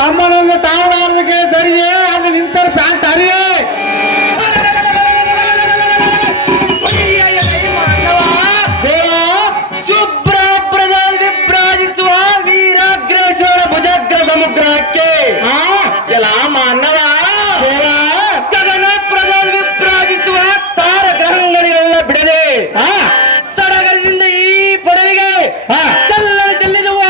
ತಮ್ಮನೊಂದು ತಾವಡಾರ್ದಕ್ಕೆ ಸರಿಯೇ ಅದು ನಿಂತರ ಪ್ಯಾಂಟ್ ಹರಿಯೇ ವಿಭ್ರಾಜಿಸುವ ವೀರಾಗ್ರೇಶ್ವರ ಭುಜಗ್ರ ಸಮುದ್ರಕ್ಕೆ ಎಲ್ಲ ಮಾನವ ಗಗನ ಪ್ರಧಾನ ವಿಭ್ರಾಜಿಸುವ ತಾರ ಗ್ರಹಗಳಿಗೆಲ್ಲ ಬಿಡದೆ ಸಡಗರದಿಂದ ಈ ಪಡವಿಗೆ ಚಲ್ಲನೆ ಚೆಲ್ಲಿಸುವ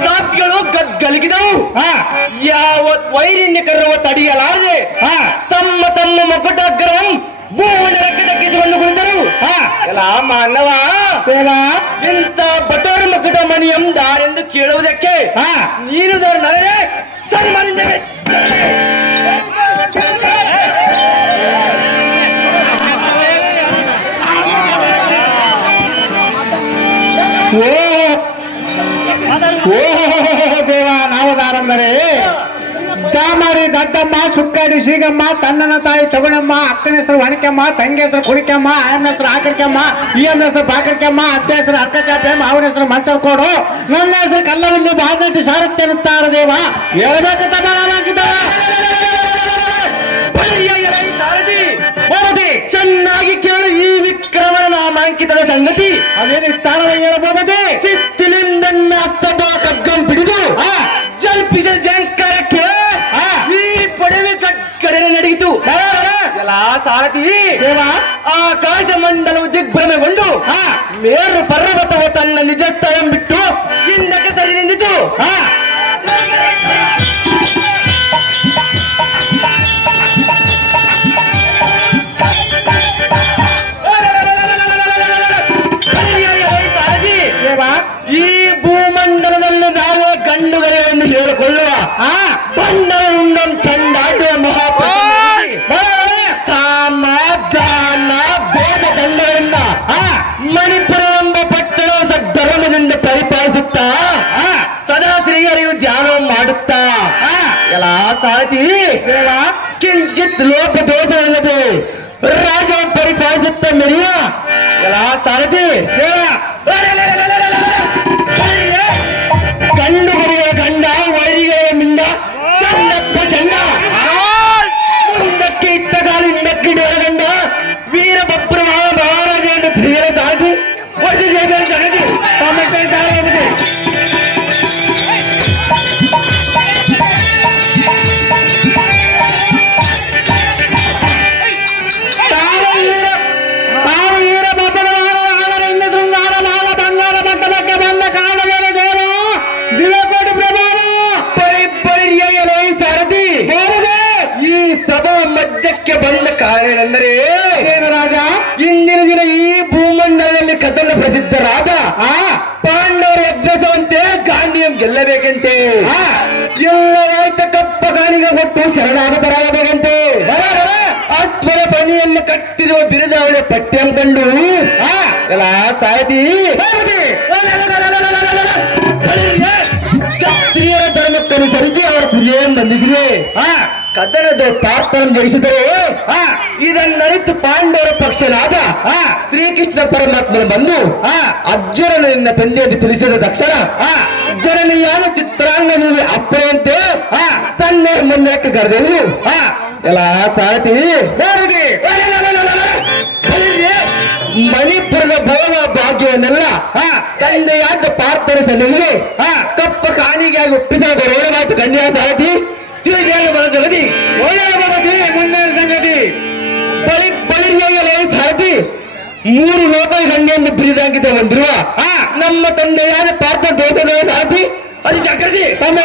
ದಾರಿಗಳು ಗದ್ಗಲಿಗಿದವು ಯಾವತ್ ವೈರಿನ್ಯ ಕರುವ ತಡೆಯಲಾರದೆ ತಮ್ಮ ತಮ್ಮ ಮಕುಟಗ್ರಹಂ ಭೂಮಂಡಲಕ್ಕೆ ದಕ್ಕಿಸಿಕೊಂಡು ಕುಳಿತರು ಎಲ್ಲ ಮಾನವ ಇಂಥ ಬಟೋರ ಮಕುಟ ಮಣಿಯಂ ದಾರೆಂದು ಕೇಳುವುದಕ್ಕೆ ನೀನು ನಡೆ ಸರಿ ಮಾಡಿದ್ದೇವೆ ಓ ದೇವ ನಾವು ದಾರಂದರೆ ದಾಮಾರಿ ದಡ್ಡಮ್ಮ ಸುಕ್ಕಡಿ ಶ್ರೀಗಮ್ಮ ತನ್ನನ ತಾಯಿ ತಗುಣಮ್ಮ ಅಕ್ಕನ ಹೆಸರು ಒಣಕೆಮ್ಮ ತಂಗಿ ಹೆಸರು ಕುಣಿಕೆಮ್ಮ ಅಯ್ಯನ ಹೆಸರು ಆಕರಿಕೆಮ್ಮ ಈ ಅಮ್ಮ ಹೆಸರು ಬಾಕರಿಕೆಮ್ಮ ಅತ್ತೆ ಹೆಸರು ಅರ್ಕಚಾಪೆ ಮಾವನ ಹೆಸರು ಮಂಚಲ್ ಕೊಡು ನನ್ನ ಹೆಸರು ಕಲ್ಲವಲ್ಲಿ ಬಾದಂಟಿ ಶಾರತ್ತೆ ಅನ್ನುತ್ತಾರ ದೇವ ಹೇಳ್ಬೇಕು ತಮಾರಾಗಿದ್ದ ಚೆನ್ನಾಗಿ ಕೇಳಿ ಈ ವಿಕ್ರಮನ ನಾಮಾಂಕಿತದ ಸಂಗತಿ ಅದೇನು ಸ್ಥಾನವ ಹೇಳಬಹುದೇ ಕಿತ್ತಿಲಿಂದನ್ನ ಅತ್ತಬ ಕಗ್ಗಂ ಹಿಡಿದು ಜಲ್ಪಿಸಿದ ಜಂಕರಕ್ಕೆ ಈ ಪಡವೆ ಕಡೆ ನಡೆಯಿತು ಎಲ್ಲ ಸಾರಥಿ ಆಕಾಶ ಮಂಡಲವು ದಿಗ್ಭ್ರಮೆಗೊಂಡು ಮೇರು ಪರ್ವತವು ತನ್ನ ನಿಜ ಸ್ಥಳ ಬಿಟ್ಟು ಹಿಂದಕ್ಕೆ ಸರಿ ನಿಂದಿತು ಈ ಭೂಮಂಡಲದಲ್ಲಿ ನಾವೇ ಗಂಡುಗಳೆಂದು ಹೇಳಿಕೊಳ್ಳುವ ಬಣ್ಣವುಂಡಂ ಚಂಡಾಡುವ ಸಾಮ ದಾನ ಭೇದ ದಂಡಗಳಿಂದ ಮಣಿಪುರವೆಂಬ ಪಟ್ಟಣ ಸದ್ಧರ್ಮದಿಂದ ಪರಿಪಾಲಿಸುತ್ತಾ ಸದಾ ಸ್ತ್ರೀಯರಿಗೂ ಧ್ಯಾನವು ಮಾಡುತ್ತಾ ಎಲ್ಲ ಸಾಧಿ ಕಿಂಚಿತ್ ಲೋಪ ದೋಷವಿಲ್ಲದೆ ರಾಜ ಪರಿಪಾಲಿಸುತ್ತ ಮೆರೆಯುವ ಎಲ್ಲ ಸಾರಥಿ ಗಂಡುಗರಿಗಳ ಗಂಡ ವೈರಿಗಳ ಮಿಂಡ ಚಂಡಪ್ಪ ಚಂಡ ಮುಂದಕ್ಕೆ ಇತ್ತ ಕಾಲು ಹಿಂದಕ್ಕೆ ಗಂಡ ವೀರಭದ್ರ ಮಹಾರಾಜ ಎಂದು ತಿಳಿಯಲ ಸಾಧಿ ಜಗದಿ ಬಂದ ಕಾರಣವೆಂದರೆ ಏನು ರಾಜ ಇಂದಿನ ದಿನ ಈ ಭೂಮಂಡಲದಲ್ಲಿ ಕಥನ ಪ್ರಸಿದ್ಧರಾದ ಪಾಂಡವರ ಅಭ್ಯಾಸವಂತೆ ಗಾಂಧಿಯಂ ಗೆಲ್ಲಬೇಕಂತೆ ಎಲ್ಲವಾಯ್ತ ಕಪ್ಪ ಗಾಣಿಗೆ ಕೊಟ್ಟು ಶರಣಾಗತರಾಗಬೇಕಂತೆ ಅಸ್ವರ ಪಣಿಯನ್ನು ಕಟ್ಟಿರುವ ಬಿರುದಾವಳಿ ಪಠ್ಯಂ ಕಂಡು ಎಲ್ಲ ಸಾಯತಿ ಕ್ಷತ್ರಿಯರ ಧರ್ಮಕ್ಕನುಸರಿಸಿ ಅವರ ಪೂಜೆಯನ್ನು ಬಂಧಿಸಿದೆ ಕದನದ ಪಾತ್ರವನ್ನು ಜಯಿಸಿದರೆ ಇದನ್ನರಿತು ಪಾಂಡವರ ಪಕ್ಷನಾದ ಶ್ರೀಕೃಷ್ಣ ಪರಮಾತ್ಮನ ಬಂದು ಅರ್ಜುನನ ತಂದೆಯನ್ನು ತಿಳಿಸಿದ ತಕ್ಷಣ ಜನನಿಯಾದ ಚಿತ್ರಾಂಗದ ಅಪ್ಪನೆಯಂತೆ ತನ್ನ ಮಂದಿರಕ್ಕೆ ಕರೆದೆವು ಎಲ್ಲ ಸಾರಥಿ ಮಣಿಪುರದ ಭೋಗ ಭಾಗ್ಯವನ್ನೆಲ್ಲ ತಂದೆಯಾದ ಪಾರ್ಥನ ಸನ್ನಿಧಿಗೆ ಕಪ್ಪ ಕಾಣಿಗೆಯಾಗಿ ಒಪ್ಪಿಸಲು ಬರೋಣ ಮಾತು ಕನ್ಯಾ ಸಾರಥಿ ಜಗತಿ ಮುಂದಿನ ಸಂಗತಿ ಸಾರಥಿ 3 ಲೋಕ ಗಂಗೆಯನ್ನು ಪ್ರೀತಿಯಾಗಿದ್ದ ಬಂದಿರುವ ನಮ್ಮ ತಂದೆಯಾದ ಪಾರ್ಥ ದೋಷದ ಸಾರಥಿ ಅದು ಚಕ್ರತಿ ತಮ್ಮ